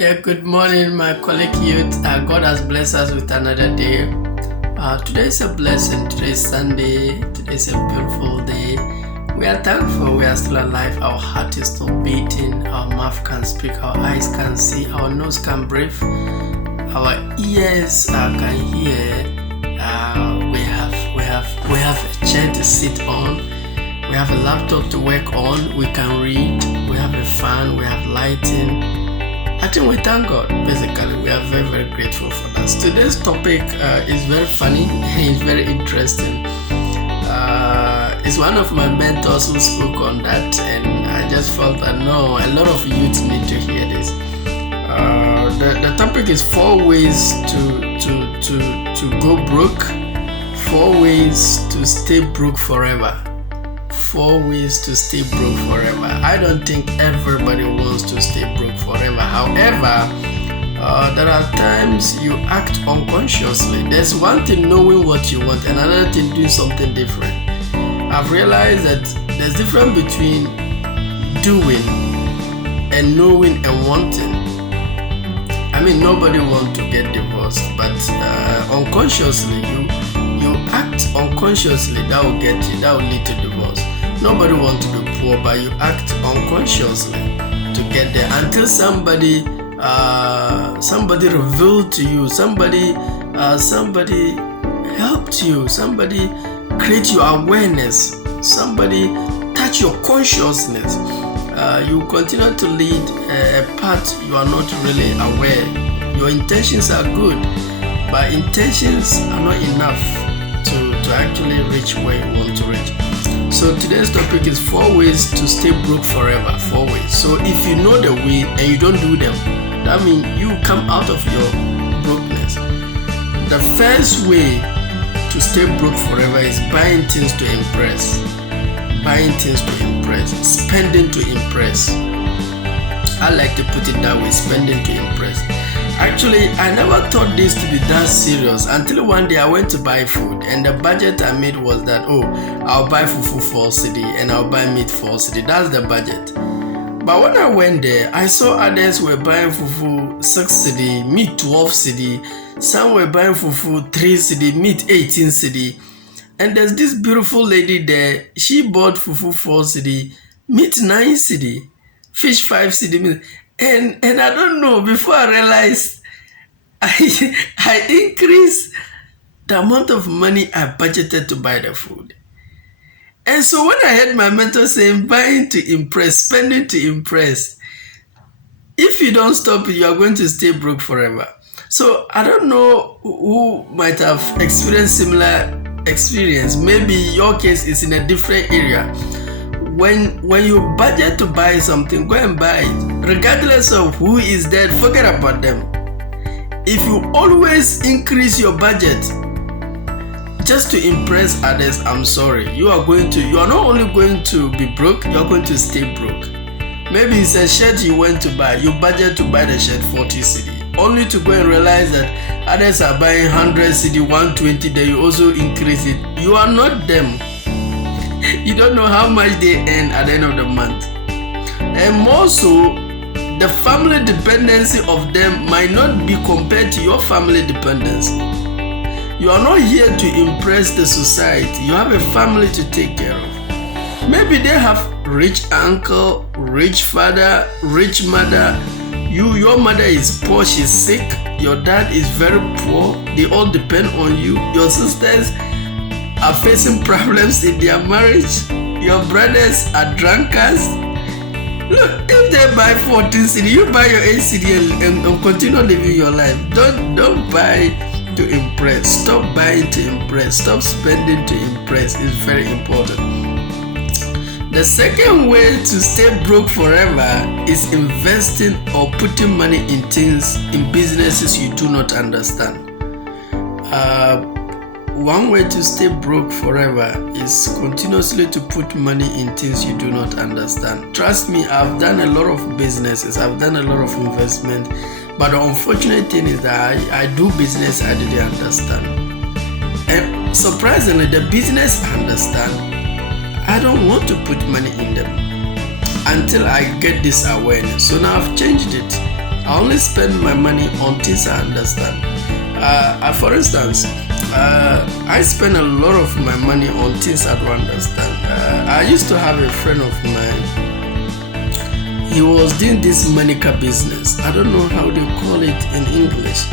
Yeah, good morning, my colleague youth. God has blessed us with another day. Today is a blessing. Today is Sunday. Today is a beautiful day. We are thankful we are still alive. Our heart is still beating. Our mouth can speak. Our eyes can see. Our nose can breathe. Our ears can hear. We have a chair to sit on. We have a laptop to work on. We can read. We have a fan. We have lighting. I think we thank God. Basically, we are very, very grateful for that. Today's topic is very funny. It's very interesting. It's one of my mentors who spoke on that, and I just felt that no, a lot of youth need to hear this. The topic is 4 ways to go broke, 4 ways to stay broke forever. 4 ways to stay broke forever. I don't think everybody wants to stay broke forever. However, there are times you act unconsciously. There's one thing knowing what you want, and another thing doing something different. I've realized that there's difference between doing and knowing and wanting. I mean, nobody wants to get divorced, but unconsciously, you act unconsciously, that will lead to divorce. Nobody wants to be poor, but you act unconsciously to get there until somebody revealed to you, somebody helped you, somebody create your awareness, somebody touch your consciousness. You continue to lead a path you are not really aware. Your intentions are good, but intentions are not enough to actually reach where you want to reach. So today's topic is 4 ways to stay broke forever. 4 ways. So if you know the way and you don't do them, that means you come out of your brokenness. The first way to stay broke forever is buying things to impress. Buying things to impress. Spending to impress. I like to put it that way, spending to impress. Actually, I never thought this to be that serious until one day I went to buy food, and the budget I made was that, I'll buy fufu 4 cedi and I'll buy meat 4 cedi. That's the budget. But when I went there, I saw others were buying fufu 6 cedi, meat 12 cedi. Some were buying fufu 3 cedi, meat 18 cedi. And there's this beautiful lady there. She bought fufu 4 cedi, meat 9 cedi, fish 5 cedi. And I don't know, before I realized I increased the amount of money I budgeted to buy the food. And so when I heard my mentor saying buying to impress, spending to impress, if you don't stop it, you are going to stay broke forever. So I don't know who might have experienced similar experience. Maybe your case is in a different area. When you budget to buy something, go and buy it. Regardless of who is there, forget about them. If you always increase your budget just to impress others, I'm sorry. You are not only going to be broke, you are going to stay broke. Maybe it's a shirt you went to buy. You budget to buy the shirt 40 cedi, only to go and realize that others are buying 100 cedi, 120, then you also increase it. You are not them. You don't know how much they earn at the end of the month. And more so, the family dependency of them might not be compared to your family dependency. You are not here to impress the society. You have a family to take care of. Maybe they have rich uncle, rich father, rich mother. Your mother is poor, she's sick. Your dad is very poor. They all depend on you. Your sisters are facing problems in their marriage. Your brothers are drunkards. Look, if they buy 14 cedi, you buy your 8 cedi and continue living your life. Don't buy to impress. Stop buying to impress. Stop spending to impress. It's very important. The second way to stay broke forever is investing or putting money in businesses you do not understand. One way to stay broke forever is continuously to put money in things you do not understand. Trust me, I've done a lot of businesses, I've done a lot of investment, but the unfortunate thing is that I do business I didn't understand. And surprisingly, the business I understand, I don't want to put money in them until I get this awareness. So now I've changed it. I I only spend my money on things I understand. For instance, I spend a lot of my money on things I don't understand. I used to have a friend of mine. He was doing this manicure business. I don't know how they call it in English.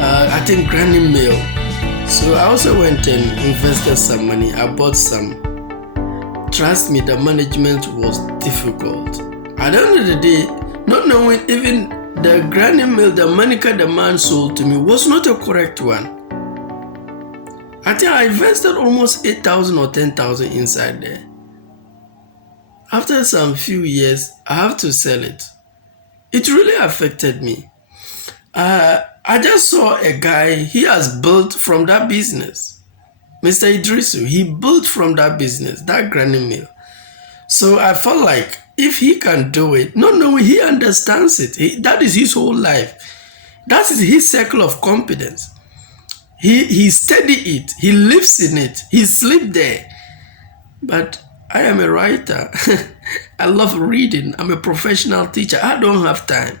I think Granny Mail. So I also went and invested some money. I bought some. Trust me, the management was difficult. At the end of the day, not knowing even the Granny Mail, the manicure the man sold to me was not a correct one. I think I invested almost 8,000 or 10,000 inside there. After some few years, I have to sell it. It really affected me. I just saw a guy, he has built from that business. Mr. Idrisu, he built from that business, that Granny Mail. So I felt like if he can do it, not knowing he understands it. That is his whole life. That is his circle of competence. He study it. He lives in it. He sleep there. But I am a writer. I love reading. I'm a professional teacher. I don't have time.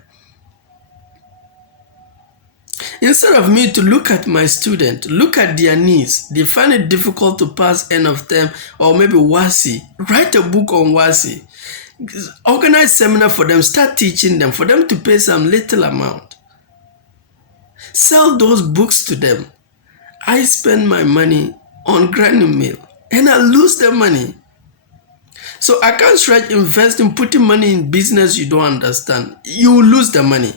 Instead of me to look at my student, look at their needs, they find it difficult to pass end of term or maybe WASSCE. Write a book on WASSCE. Organize seminar for them, start teaching them, for them to pay some little amount. Sell those books to them. I spend my money on Granny Mail and I lose the money. So I can't stretch investing, putting money in business you don't understand. You will lose the money.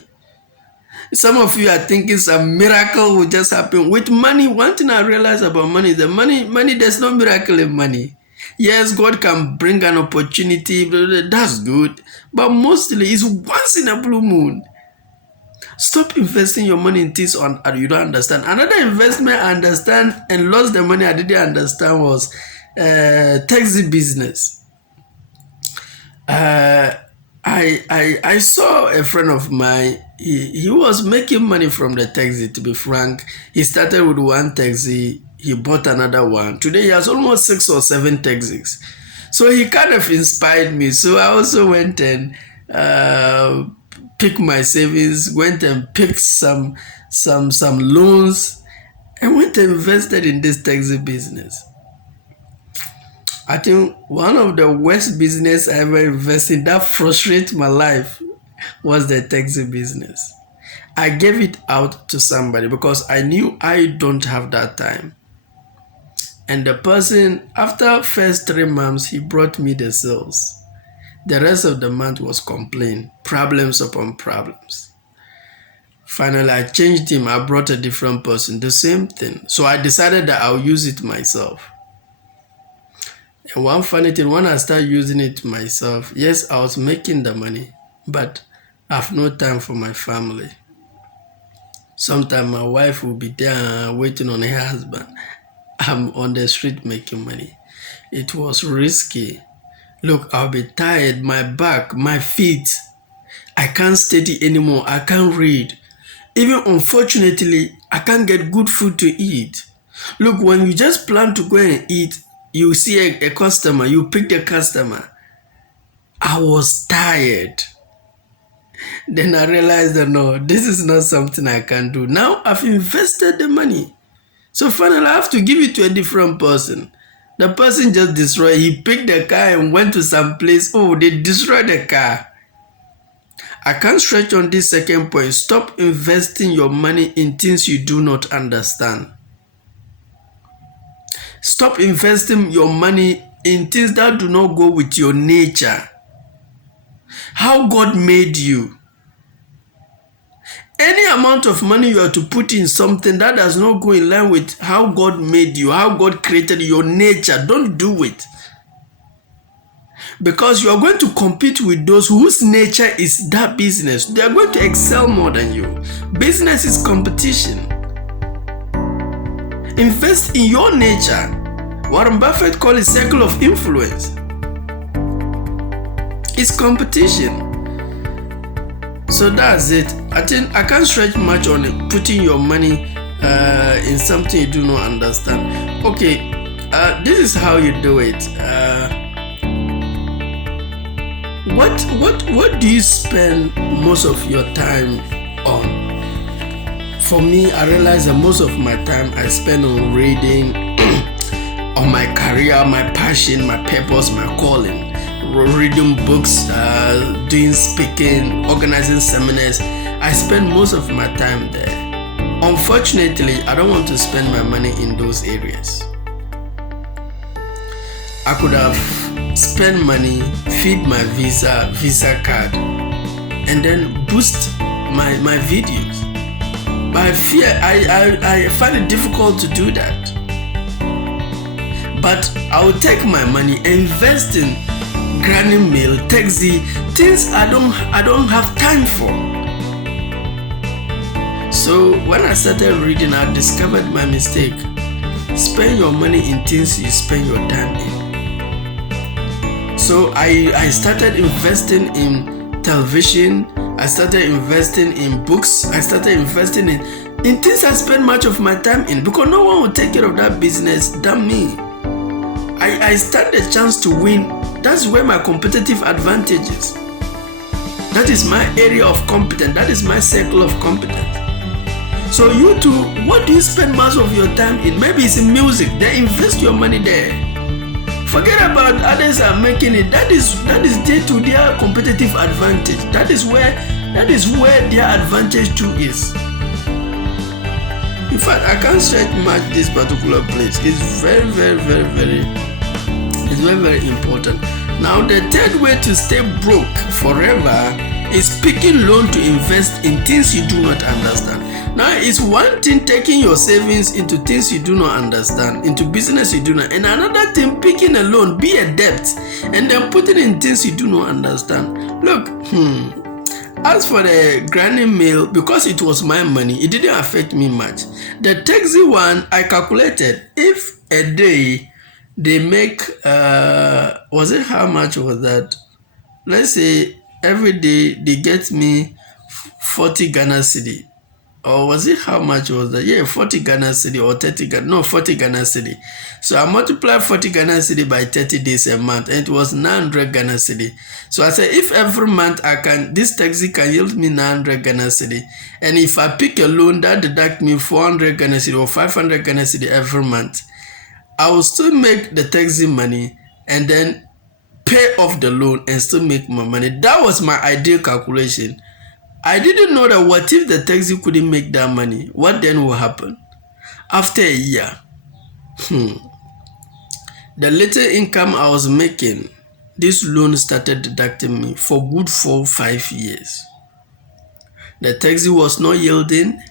Some of you are thinking some miracle will just happen. With money, one thing I realize about money, the money, there's no miracle in money. Yes, God can bring an opportunity, that's good. But mostly it's once in a blue moon. Stop investing your money in things you don't understand. Another investment I understand and lost the money I didn't understand was taxi business. I saw a friend of mine. He was making money from the taxi, to be frank. He started with one taxi. He bought another one. Today he has almost 6 or 7 taxis. So he kind of inspired me. So I also went and picked my savings, went and picked some loans, and went and invested in this taxi business. I think one of the worst business I ever invested in that frustrated my life was the taxi business. I gave it out to somebody because I knew I don't have that time. And the person, after first 3 months, he brought me the sales. The rest of the month was complaint, problems upon problems. Finally, I changed him. I brought a different person, the same thing. So I decided that I'll use it myself. And one funny thing, when I started using it myself, yes, I was making the money, but I have no time for my family. Sometimes my wife will be there waiting on her husband. I'm on the street making money. It was risky. Look, I'll be tired, my back, my feet. I can't study anymore. I can't read. Even unfortunately, I can't get good food to eat. Look, when you just plan to go and eat, you see a customer, you pick the customer. I was tired. Then I realized that no, this is not something I can do. Now I've invested the money. So finally I have to give it to a different person. The person just destroyed. He picked the car and went to some place. Oh, they destroyed the car. I can't stretch on this second point. Stop investing your money in things you do not understand. Stop investing your money in things that do not go with your nature. How God made you. Any amount of money you are to put in something that does not go in line with how God made you, how God created your nature, don't do it. Because you are going to compete with those whose nature is that business. They are going to excel more than you. Business is competition. Invest in your nature. Warren Buffett calls it circle of influence. It's competition. So that's it. I think I can't stretch much on it, putting your money in something you do not understand. Okay, this is how you do it. What do you spend most of your time on. For me, I realize that most of my time I spend on reading, on my career, my passion, my purpose, my calling. Reading books, doing speaking, organizing seminars. I spend most of my time there. Unfortunately, I don't want to spend my money in those areas. I could have spent money, feed my Visa card, and then boost my videos. But I find it difficult to do that. But I will take my money and invest in Granny Mail, Taxi, things I don't have time for. So when I started reading, I discovered my mistake. Spend your money in things you spend your time in. So I started investing in television. I started investing in books. I started investing in things I spend much of my time in, because no one will take care of that business than me. I stand a chance to win. That's where my competitive advantage is. That is my area of competence. That is my circle of competence. So you too, what do you spend most of your time in? Maybe it's in music. Then invest your money there. Forget about others are making it. That is due to their competitive advantage. That is where their advantage too is. In fact, I can't stretch much this particular place. It's very important. Now, the third way to stay broke forever is picking loan to invest in things you do not understand. Now, it's one thing taking your savings into things you do not understand, into business you do not, and another thing picking a loan, be a debt, and then putting in things you do not understand. Look, as for the Granny Mail, because it was my money, it didn't affect me much. The Taxi one, I calculated, if a day they make, was it how much was that? Let's say every day they get me 40 Ghana cedi. Or was it how much was that? Yeah, 40 Ghana cedi or 30 Ghana, no, 40 Ghana cedi. So I multiplied 40 Ghana cedi by 30 days a month, and it was 900 Ghana cedi. So I said, if every month this taxi can yield me 900 Ghana cedi, and if I pick a loan that deduct me 400 Ghana cedi or 500 Ghana cedi every month, I will still make the taxi money and then pay off the loan and still make my money. That was my ideal calculation. I didn't know that what if the taxi couldn't make that money? What then will happen? After a year, the little income I was making, this loan started deducting me for good 4 or 5 years. The taxi was not yielding.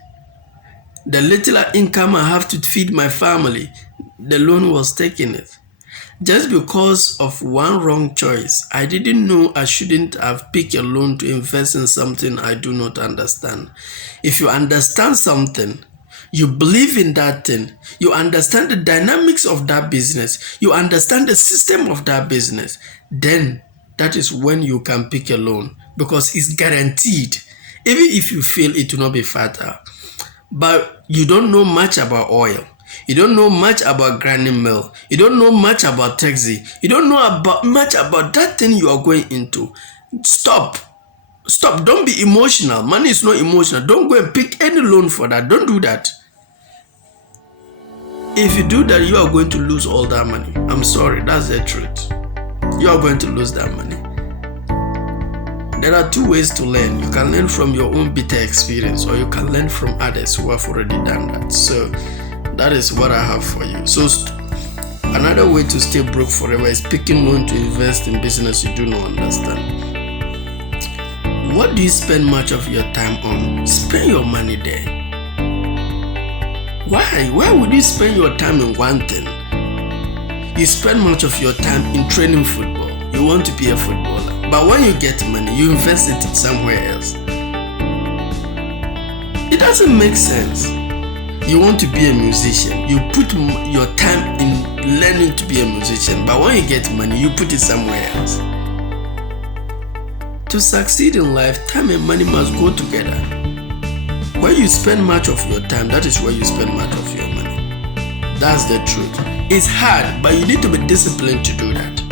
The little income I have to feed my family, the loan was taking it. Just because of one wrong choice, I didn't know I shouldn't have picked a loan to invest in something I do not understand. If you understand something, you believe in that thing, you understand the dynamics of that business, you understand the system of that business, then that is when you can pick a loan, because it's guaranteed. Even if you fail, it will not be fatal. But you don't know much about oil. You don't know much about Granny Mail. You don't know much about taxi. You don't know much about that thing you are going into. Stop. Don't be emotional. Money is not emotional. Don't go and pick any loan for that. Don't do that. If you do that, you are going to lose all that money. I'm sorry. That's the truth. You are going to lose that money. There are two ways to learn. You can learn from your own bitter experience, or you can learn from others who have already done that. So that is what I have for you. So another way to stay broke forever is picking loan to invest in business you do not understand. What do you spend much of your time on? Spend your money there. Why? Why would you spend your time in one thing? You spend much of your time in training football. You want to be a footballer. But when you get money, you invest it somewhere else. It doesn't make sense. You want to be a musician, you put your time in learning to be a musician, but when you get money, you put it somewhere else. To succeed in life, time and money must go together. Where you spend much of your time, that is where you spend much of your money. That's the truth. It's hard, but you need to be disciplined to do that.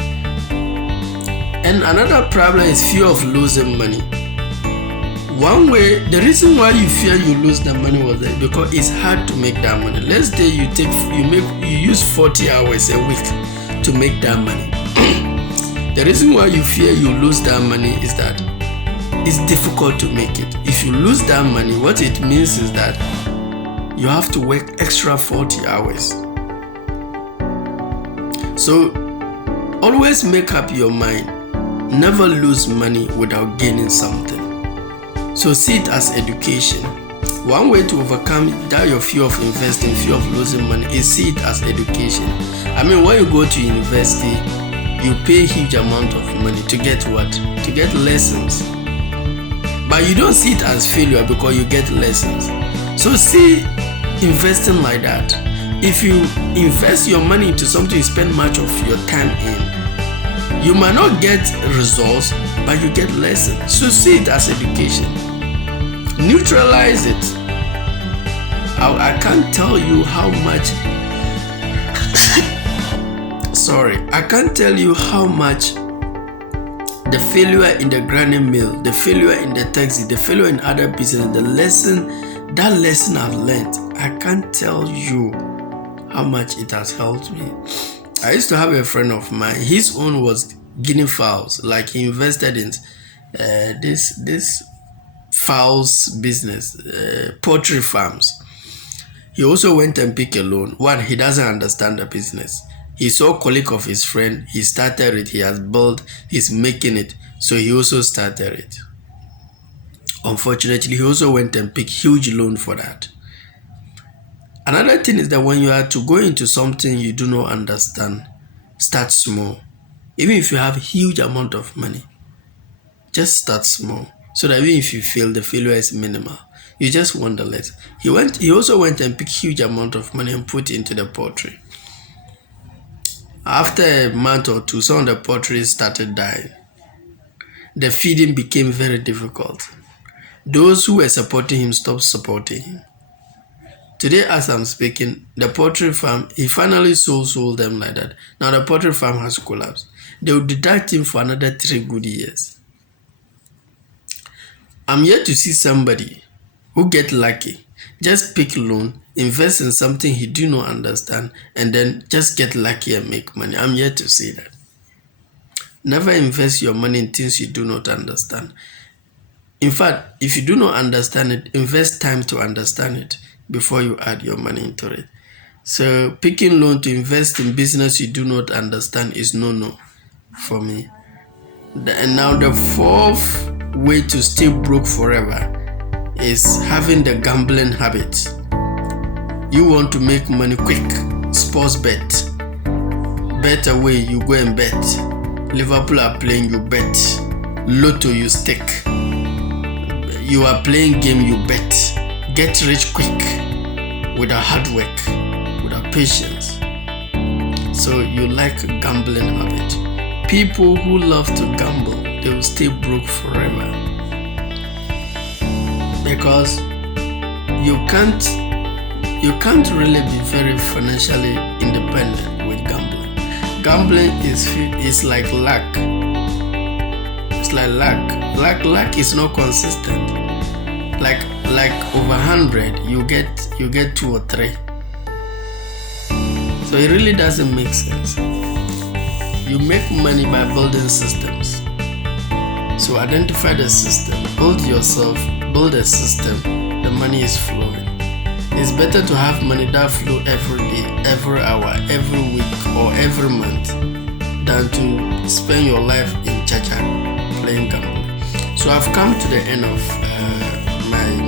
And another problem is fear of losing money. One way, the reason why you fear you lose the money was that because it's hard to make that money. Let's say you use 40 hours a week to make that money. The reason why you fear you lose that money is that it's difficult to make it. If you lose that money, what it means is that you have to work extra 40 hours. So always make up your mind. Never lose money without gaining something. So see it as education. One way to overcome that your fear of investing, fear of losing money, is see it as education. I mean, when you go to university, you pay a huge amount of money to get what? To get lessons. But you don't see it as failure because you get lessons. So see investing like that. If you invest your money into something you spend much of your time in, you might not get results, but you get lessons. So see it as education. Neutralize it. I can't tell you how much I can't tell you how much the failure in the grinding mill, the failure in the taxi, the failure in other business, that lesson I've learned, I can't tell you how much it has helped me. I used to have a friend of mine, his own was guinea fowls. Like he invested in this fowls business, poultry farms. He also went and picked a loan. One, he doesn't understand the business. He saw a colleague of his friend, he started it, he has built, he's making it, so he also started it. Unfortunately, he also went and picked huge loan for that. Another thing is that when you are to go into something you do not understand, start small. Even if you have huge amount of money, just start small, so that even if you fail, the failure is minimal. You just wonder less. He also went and picked huge amount of money and put into the poultry. After a month or two, some of the poultry started dying. The feeding became very difficult. Those who were supporting him stopped supporting him. Today, as I'm speaking, the poultry farm, he finally sold them like that. Now the poultry farm has collapsed. They will deduct him for another 3 good years. I'm yet to see somebody who get lucky, just pick loan, invest in something he do not understand, and then just get lucky and make money. I'm yet to see that. Never invest your money in things you do not understand. In fact, if you do not understand it, invest time to understand it before you add your money into it. So picking loan to invest in business you do not understand is no for me. And now the fourth way to stay broke forever is having the gambling habit. You want to make money quick. Sports bet. Bet away, you go and bet. Liverpool are playing, you bet. Lotto, you stick. You are playing game, you bet. Get rich quick without hard work, without patience. So you like a gambling habit. People who love to gamble, they will stay broke forever. Because you can't really be very financially independent with gambling. Gambling is like luck. It's like luck. Luck is not consistent. Like over 100, you get 2 or 3. So it really doesn't make sense. You make money by building systems. So identify the system, build yourself, build a system, the money is flowing. It's better to have money that flow every day, every hour, every week, or every month than to spend your life in chacha playing gambling. So I've come to the end of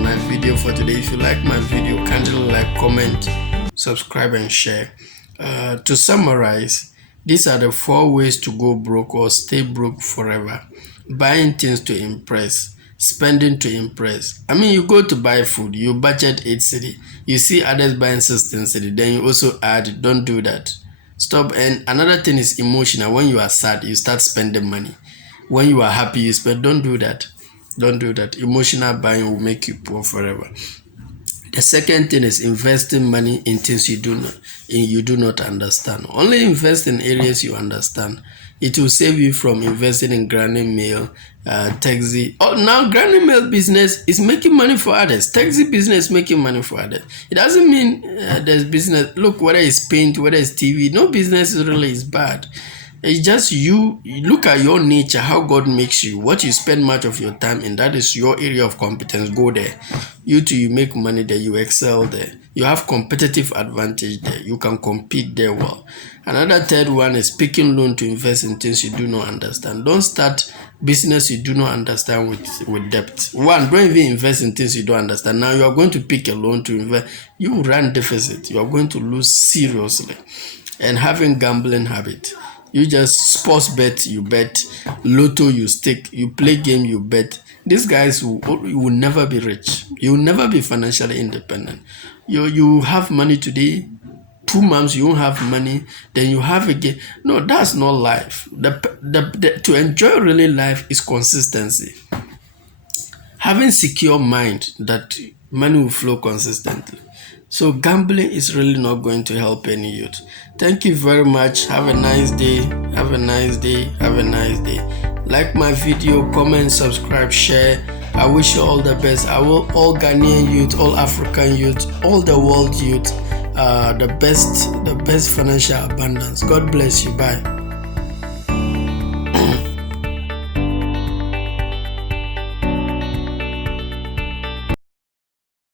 my video for today. If you like my video, kindly like, comment, subscribe and share. To summarize, these are the 4 ways to go broke or stay broke forever. Buying things to impress, spending to impress. I mean, you go to buy food, you budget 8 cedi, you see others buying 16 cedi, then you also add. Don't do that. Stop. And another thing is emotional. When you are sad, you start spending money. When you are happy, you spend. Don't do that. Don't do that. Emotional buying will make you poor forever. The second thing is investing money in things you do not understand. Only invest in areas you understand. It will save you from investing in grinding mill, taxi. Oh, now Granny Mail business is making money for others. Taxi business is making money for others. It doesn't mean there's business. Look, whether it's paint, whether it's TV, no business really is bad. It's just you look at your nature, how God makes you, what you spend much of your time in. That is your area of competence. Go there. You too, you make money there, you excel there. You have competitive advantage there. You can compete there well. Another third one is picking loan to invest in things you do not understand. Don't start business you do not understand with debt. One, don't even invest in things you don't understand. Now you are going to pick a loan to invest. You will run deficit. You are going to lose seriously. And having gambling habit. You just sports bet, you bet, lotto, you stick, you play game, you bet. These guys will never be rich. You will never be financially independent. You have money today, 2 months you won't have money, then you have again. No, that's not life. To enjoy really life is consistency. Having secure mind that money will flow consistently. So gambling is really not going to help any youth. Thank you very much. Have a nice day. Have a nice day. Have a nice day. Like my video, comment, subscribe, share. I wish you all the best. I will all Ghanaian youth, all African youth, all the world youth, the best financial abundance. God bless you. Bye.